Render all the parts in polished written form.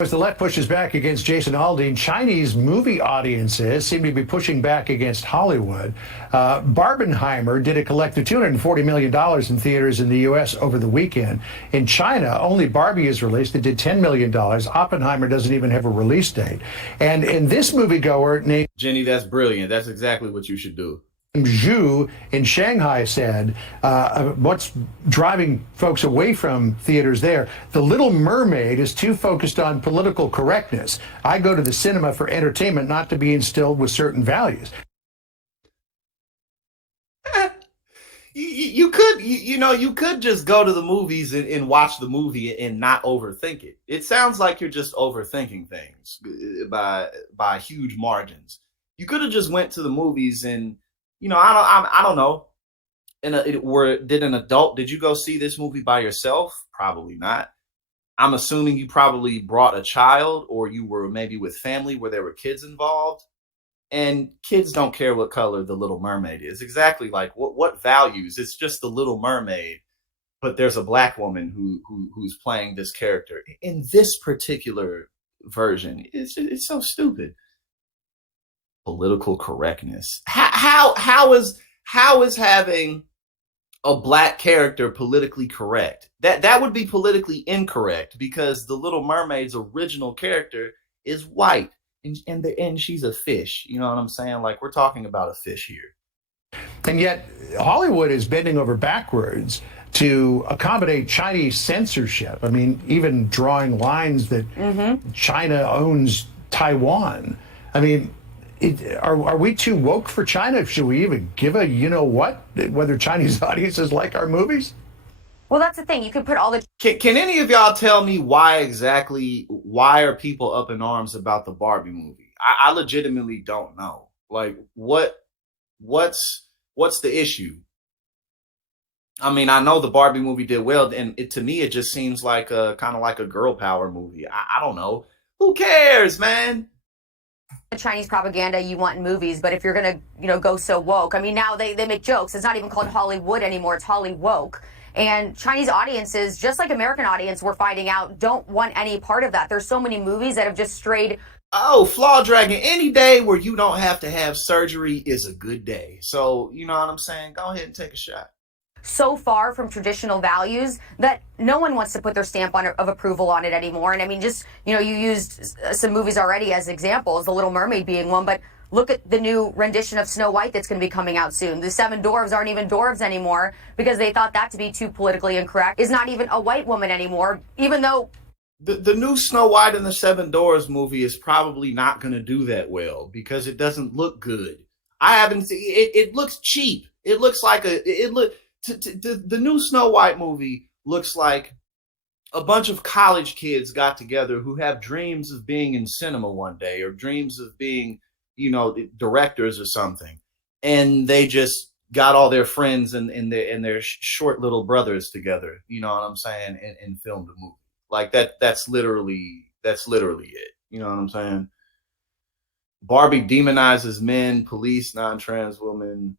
As the left pushes back against Jason Aldean, Chinese movie audiences seem to be pushing back against Hollywood. Barbenheimer did a collective $240 million in theaters in the U.S. over the weekend. In China, only Barbie is released. It did $10 million. Oppenheimer doesn't even have a release date. And in this moviegoer named Jenny, that's brilliant. That's exactly what you should do. Zhu in Shanghai said, what's driving folks away from theaters there, The Little Mermaid is too focused on political correctness. I go to the cinema for entertainment, not to be instilled with certain values. You could just go to the movies and watch the movie and not overthink it. It sounds like you're just overthinking things by huge margins. You could have just went to the movies and, I don't know. Did you go see this movie by yourself? Probably not. I'm assuming you probably brought a child, or you were maybe with family where there were kids involved. And kids don't care what color the Little Mermaid is. Exactly, like what values? It's just the Little Mermaid, but there's a black woman who's playing this character in this particular version. It's so stupid. Political correctness. How is having a black character politically correct? That would be politically incorrect, because the Little Mermaid's original character is white, and she's a fish. You know what I'm saying? Like, we're talking about a fish here. And yet Hollywood is bending over backwards to accommodate Chinese censorship. I mean, even drawing lines that China owns Taiwan. I mean, are we too woke for China? Should we even give a what, whether Chinese audiences like our movies? Well, that's the thing. You could put all the... Can any of y'all tell me why are people up in arms about the Barbie movie? I legitimately don't know. Like, what's the issue? I mean, I know the Barbie movie did well, and to me, it just seems like kind of like a girl power movie. I don't know. Who cares, man? The Chinese propaganda you want in movies, but if you're gonna, go so woke, I mean, now they make jokes. It's not even called Hollywood anymore. It's Hollywoke. And Chinese audiences, just like American audience, we're finding out, don't want any part of that. There's so many movies that have just strayed. Oh, Flaw Dragon, any day where you don't have to have surgery is a good day. So, you know what I'm saying? Go ahead and take a shot. So far from traditional values that no one wants to put their stamp of approval on it anymore. And I mean, just, you used some movies already as examples, The Little Mermaid being one, but look at the new rendition of Snow White that's going to be coming out soon. The Seven Dwarves aren't even dwarves anymore because they thought that to be too politically incorrect. Is not even a white woman anymore, even though... The new Snow White and the Seven Dwarves movie is probably not going to do that well because it doesn't look good. I haven't seen it. It looks cheap. It looks like the new Snow White movie looks like a bunch of college kids got together who have dreams of being in cinema one day, or dreams of being, directors or something. And they just got all their friends and their short little brothers together, you know what I'm saying, and filmed a movie. Like that's literally it. You know what I'm saying? Barbie demonizes men, police, non-trans women.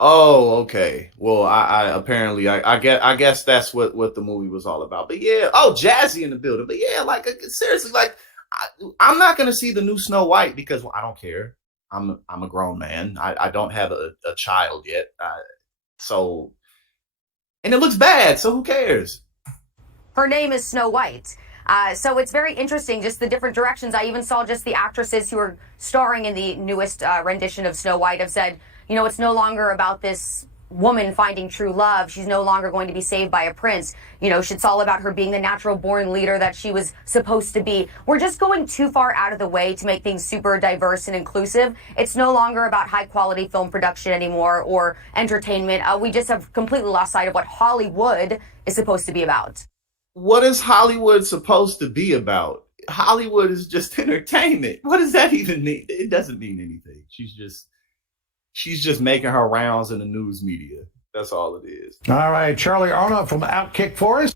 Oh, okay. Well, I guess that's what the movie was all about. But yeah, Jazzy in the building. But yeah, like, seriously, like, I'm not gonna see the new Snow White because I don't care. I'm a grown man. I don't have a child yet. And it looks bad. So who cares? Her name is Snow White. So it's very interesting, just the different directions. I even saw just the actresses who are starring in the newest rendition of Snow White have said, it's no longer about this woman finding true love. She's no longer going to be saved by a prince. It's all about her being the natural born leader that she was supposed to be. We're just going too far out of the way to make things super diverse and inclusive. It's no longer about high quality film production anymore or entertainment. We just have completely lost sight of what Hollywood is supposed to be about. What is Hollywood supposed to be about? Hollywood is just entertainment. What does that even mean? It doesn't mean anything. She's just making her rounds in the news media. That's all it is. All right, Charlie Arnold from Outkick for us.